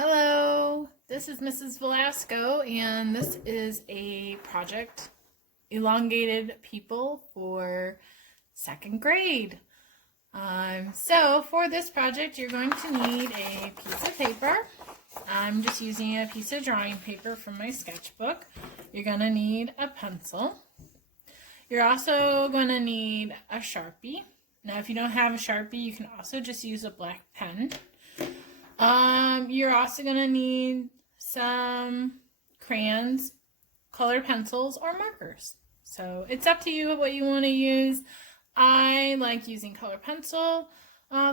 Hello, this is Mrs. Velasco, and this is a project, Elongated People for second grade. So for this project, you're going to need a piece of paper. I'm just using a piece of drawing paper from my sketchbook. You're going to need a pencil. You're also going to need a Sharpie. Now, if you don't have a Sharpie, you can also just use a black pen. You're also going to need some crayons, colored pencils, or markers. So it's up to you what you want to use. I like using color pencil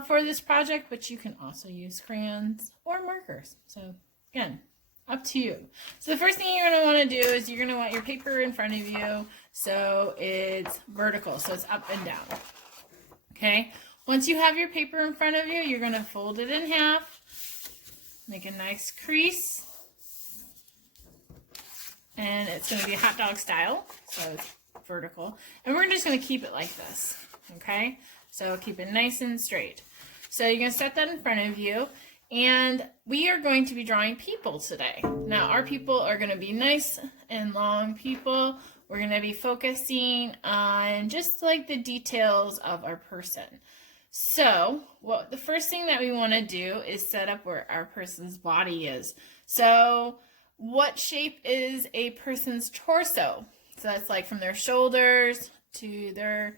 for this project, but you can also use crayons or markers. So again, up to you. So the first thing you're going to want to do is you're going to want your paper in front of you so it's vertical, so it's up and down. Okay? Once you have your paper in front of you, you're going to fold it in half. Make a nice crease, and it's going to be hot dog style, so it's vertical. And we're just going to keep it like this, okay? So keep it nice and straight. So you're going to set that in front of you, and we are going to be drawing people today. Now, our people are going to be nice and long people. We're going to be focusing on just like the details of our person. So, the first thing that we want to do is set up where our person's body is. So, what shape is a person's torso? So that's like from their shoulders to their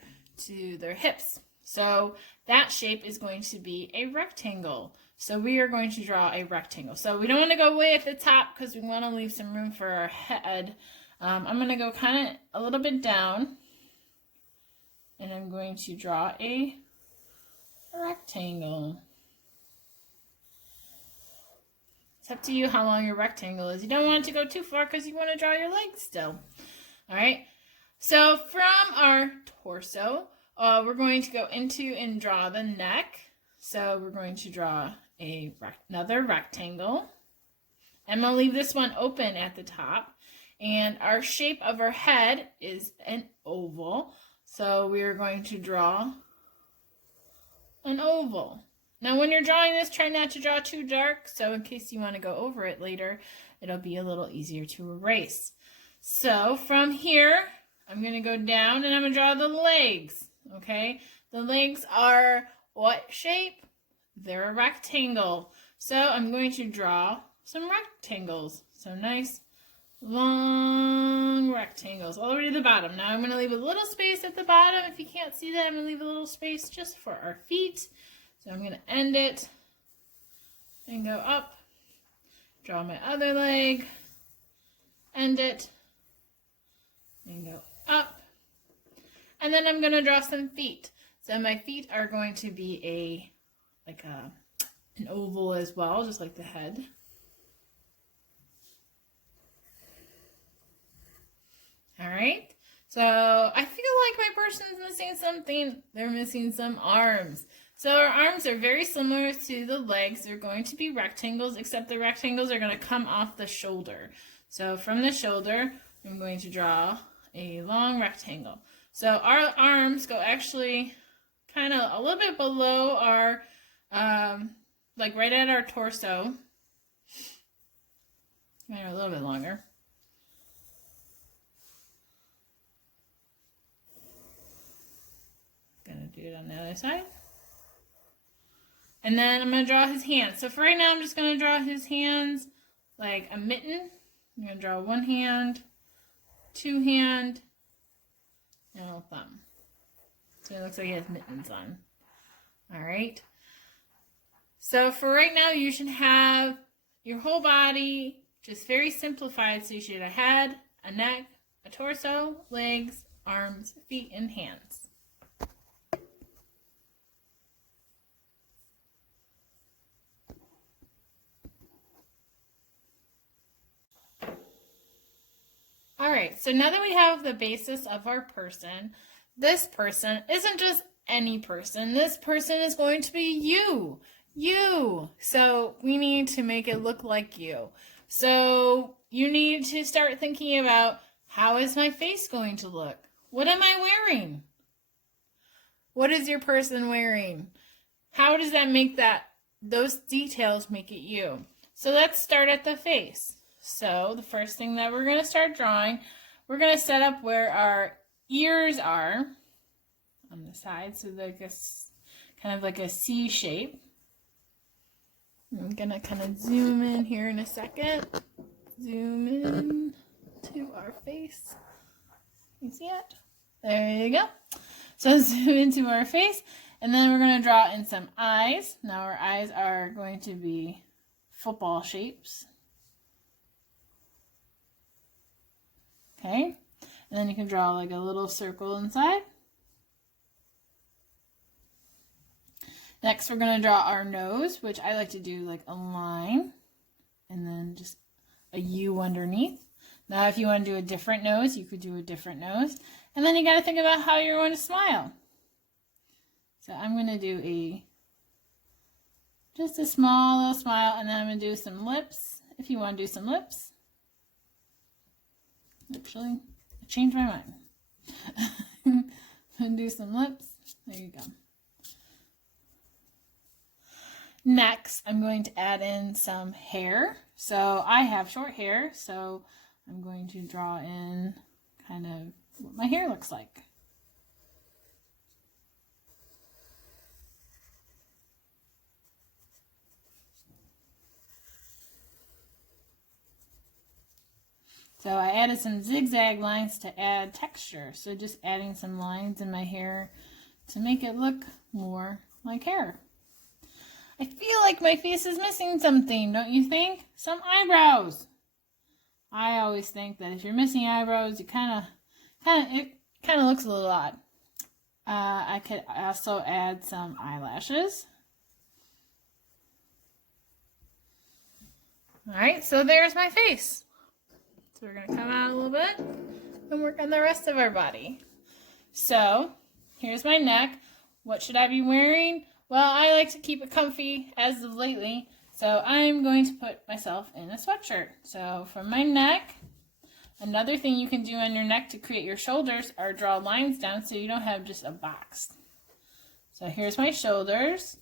hips. So that shape is going to be a rectangle. So we are going to draw a rectangle. So we don't want to go way at the top because we want to leave some room for our head. I'm going to go kind of a little bit down, and I'm going to draw a rectangle. It's up to you how long your rectangle is. You don't want it to go too far because you want to draw your legs still. All right. So from our torso, we're going to go into and draw the neck. So we're going to draw another rectangle. I'm going to leave this one open at the top. And our shape of our head is an oval. So we are going to draw an oval. Now when you're drawing this, try not to draw too dark, so in case you want to go over it later, it'll be a little easier to erase. So from here, I'm going to go down and I'm going to draw the legs, okay? The legs are what shape? They're a rectangle. So I'm going to draw some rectangles. So nice long rectangles all the way to the bottom. Now I'm going to leave a little space at the bottom. If you can't see that, I'm going to leave a little space just for our feet. So I'm going to end it and go up, draw my other leg, end it, and go up. And then I'm going to draw some feet. So my feet are going to be an oval as well, just like the head. All right, so I feel like my person's missing something. They're missing some arms. So our arms are very similar to the legs. They're going to be rectangles, except the rectangles are going to come off the shoulder. So from the shoulder, I'm going to draw a long rectangle. So our arms go actually kind of a little bit below our, like right at our torso. Maybe a little bit longer. Gonna do it on the other side. And then I'm going to draw his hands. So for right now, I'm just going to draw his hands like a mitten. I'm going to draw one hand, two hand, and a little thumb. So it looks like he has mittens on. All right. So for right now, you should have your whole body just very simplified. So you should have a head, a neck, a torso, legs, arms, feet, and hands. All right, so now that we have the basis of our person, this person isn't just any person. This person is going to be you. You. So we need to make it look like you. So you need to start thinking about, how is my face going to look? What am I wearing? What is your person wearing? How does that make those details make it you? So let's start at the face. So the first thing that we're going to start drawing, we're going to set up where our ears are on the side, so like a kind of like a C shape. I'm going to kind of zoom in here in a second. Zoom in to our face. You see it? There you go. So zoom into our face, and then we're going to draw in some eyes. Now our eyes are going to be football shapes. Okay, and then you can draw like a little circle inside. Next, we're going to draw our nose, which I like to do like a line and then just a U underneath. Now, if you want to do a different nose, you could do a different nose. And then you got to think about how you're going to smile. So I'm going to do just a small little smile, and then I'm going to do some lips, if you want to do some lips. Actually, I changed my mind. I'm going to do some lips. There you go. Next, I'm going to add in some hair. So I have short hair, so I'm going to draw in kind of what my hair looks like. So I added some zigzag lines to add texture. So just adding some lines in my hair to make it look more like hair. I feel like my face is missing something, don't you think? Some eyebrows. I always think that if you're missing eyebrows, it kind of looks a little odd. I could also add some eyelashes. All right, so there's my face. So we're going to come out a little bit and work on the rest of our body. So here's my neck. What should I be wearing? Well, I like to keep it comfy as of lately, so I'm going to put myself in a sweatshirt. So from my neck, another thing you can do on your neck to create your shoulders are draw lines down so you don't have just a box. So here's my shoulders.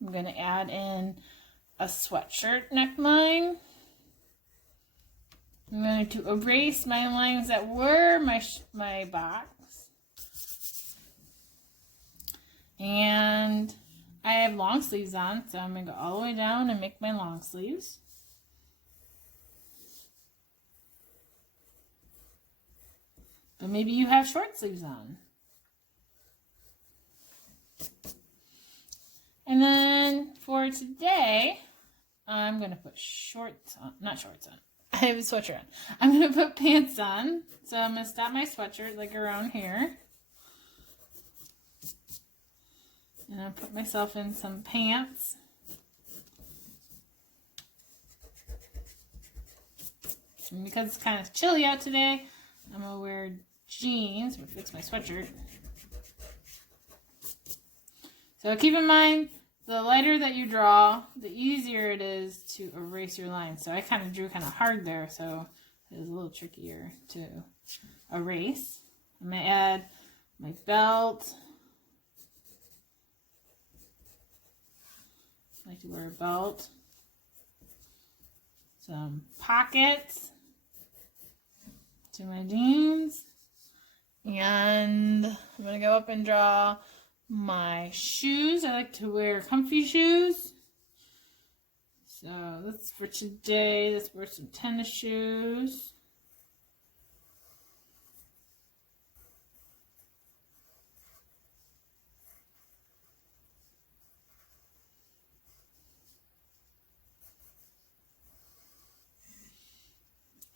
I'm going to add in a sweatshirt neckline. I'm going to erase my lines that were my box. And I have long sleeves on, so I'm going to go all the way down and make my long sleeves. But maybe you have short sleeves on. And then for today, I'm going to put shorts on, not shorts on. I have a sweatshirt on. I'm going to put pants on. So I'm going to stop my sweatshirt like around here. And I'll put myself in some pants. And because it's kind of chilly out today, I'm going to wear jeans, which fits my sweatshirt. So keep in mind, the lighter that you draw, the easier it is to erase your lines. So I kind of drew kind of hard there, so it was a little trickier to erase. I'm going to add my belt. I like to wear a belt. Some pockets to my jeans. And I'm going to go up and draw my shoes. I like to wear comfy shoes. So that's for today. Let's wear some tennis shoes.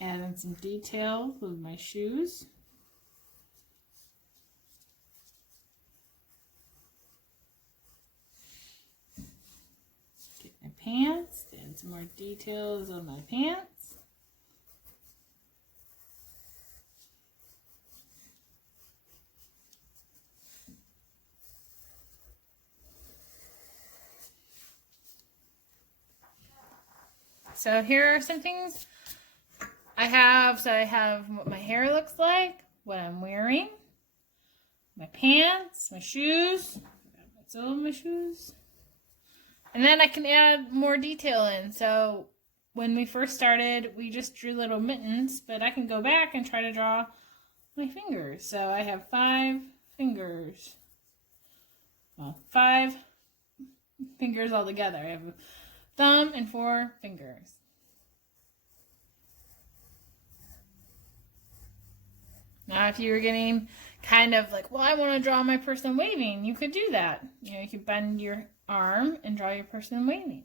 Add in some detail with my shoes. Get my pants, add some more details on my pants. So here are some things I have what my hair looks like, what I'm wearing, my pants, my shoes, got my sole of my shoes, And then I can add more detail in. So when we first started, we just drew little mittens, but I can go back and try to draw my fingers. So I have 5 fingers. Well, 5 fingers all together. I have a thumb and 4 fingers. Now, if you were getting kind of like, well, I want to draw my person waving, you could do that. You know, you could bend your arm and draw your person waving.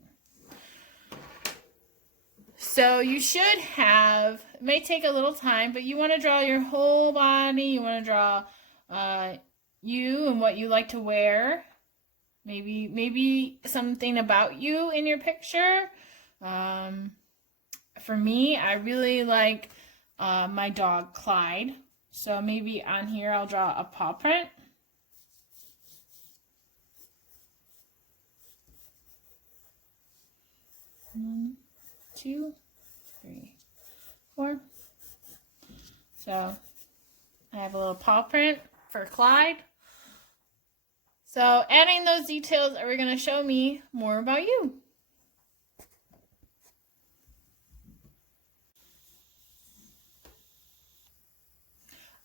So you should have, it may take a little time, but you want to draw your whole body. You want to draw you and what you like to wear. Maybe something about you in your picture. For me, I really like my dog Clyde. So maybe on here I'll draw a paw print. One, 2, 3, 4. So I have a little paw print for Clyde. So adding those details are going to show me more about you.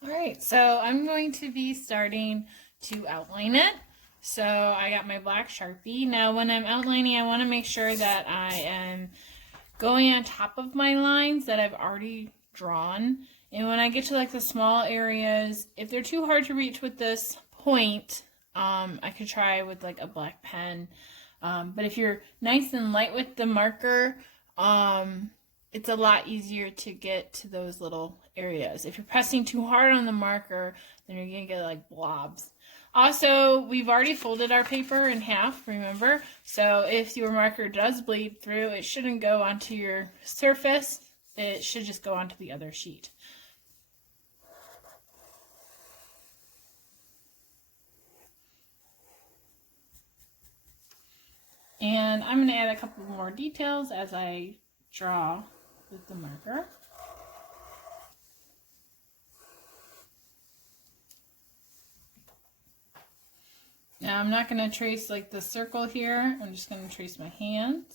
Alright, so I'm going to be starting to outline it. So I got my black Sharpie. Now when I'm outlining, I want to make sure that I am going on top of my lines that I've already drawn. And when I get to like the small areas, if they're too hard to reach with this point, I could try with like a black pen. But if you're nice and light with the marker, it's a lot easier to get to those little areas. If you're pressing too hard on the marker, then you're going to get like blobs. Also, we've already folded our paper in half, remember? So if your marker does bleed through, it shouldn't go onto your surface. It should just go onto the other sheet. And I'm going to add a couple more details as I draw with the marker. Now I'm not going to trace like the circle here. I'm just going to trace my hands.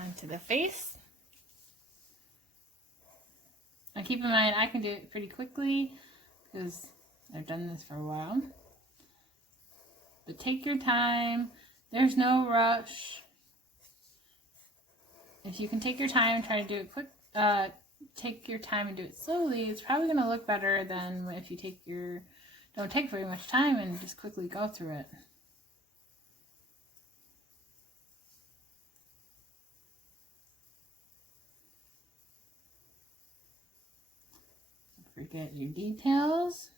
Onto the face. Now keep in mind, I can do it pretty quickly because I've done this for a while. But take your time. There's no rush. If you can take your time and try to do it quick, take your time and do it slowly, it's probably going to look better than if you don't take very much time and just quickly go through it. Don't forget your details.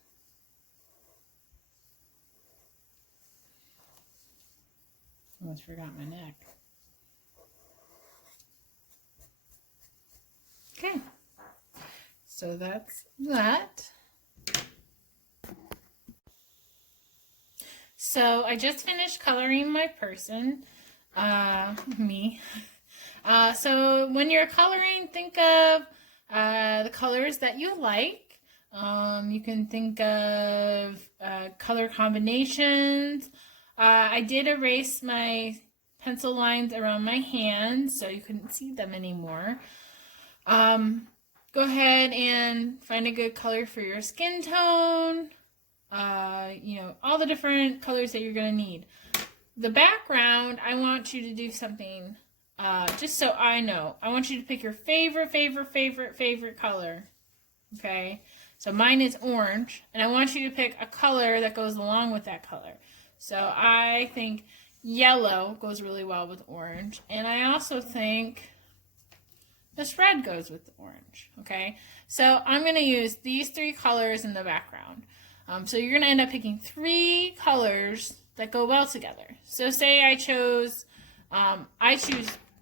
Almost forgot my neck. Okay, so that's that. So I just finished coloring my person, me. So when you're coloring, think of the colors that you like. You can think of color combinations. I did erase my pencil lines around my hands so you couldn't see them anymore. Go ahead and find a good color for your skin tone. You know, all the different colors that you're going to need. the background, I want you to do something, just so I know. I want you to pick your favorite color, okay? So mine is orange, and I want you to pick a color that goes along with that color. So I think yellow goes really well with orange, and I also think this red goes with the orange, okay? So I'm going to use these 3 colors in the background. So you're going to end up picking 3 colors that go well together. So say I choose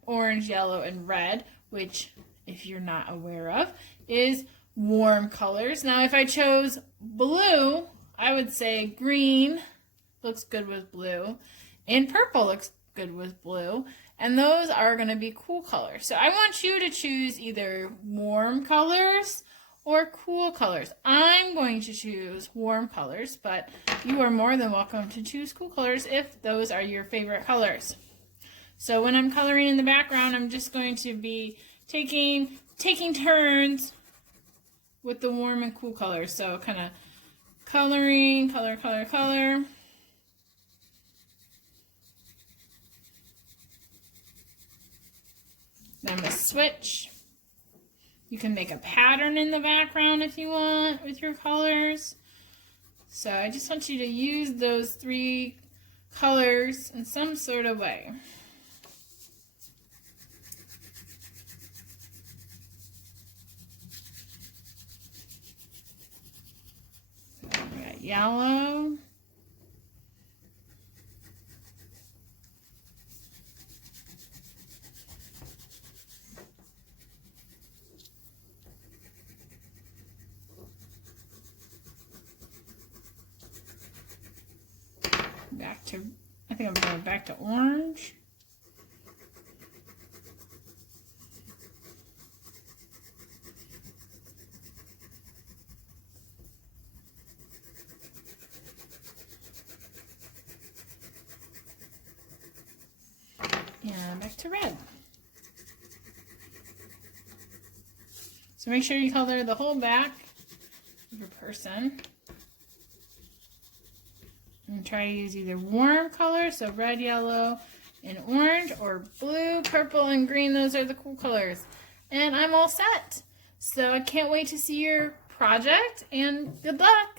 orange, yellow, and red, which, if you're not aware of, is warm colors. Now, if I chose blue, I would say green looks good with blue, and purple looks good with blue, and those are going to be cool colors. So I want you to choose either warm colors or cool colors. I'm going to choose warm colors, but you are more than welcome to choose cool colors if those are your favorite colors. So when I'm coloring in the background, I'm just going to be taking turns with the warm and cool colors. So kind of coloring, color. Then I'm going to switch. You can make a pattern in the background if you want with your colors. So I just want you to use those 3 colors in some sort of way. So we got yellow. I think I'm going back to orange. And back to red. So make sure you color the whole back of your person. And try to use either warm colors, so red, yellow, and orange, or blue, purple, and green. Those are the cool colors. And I'm all set. So I can't wait to see your project, and good luck.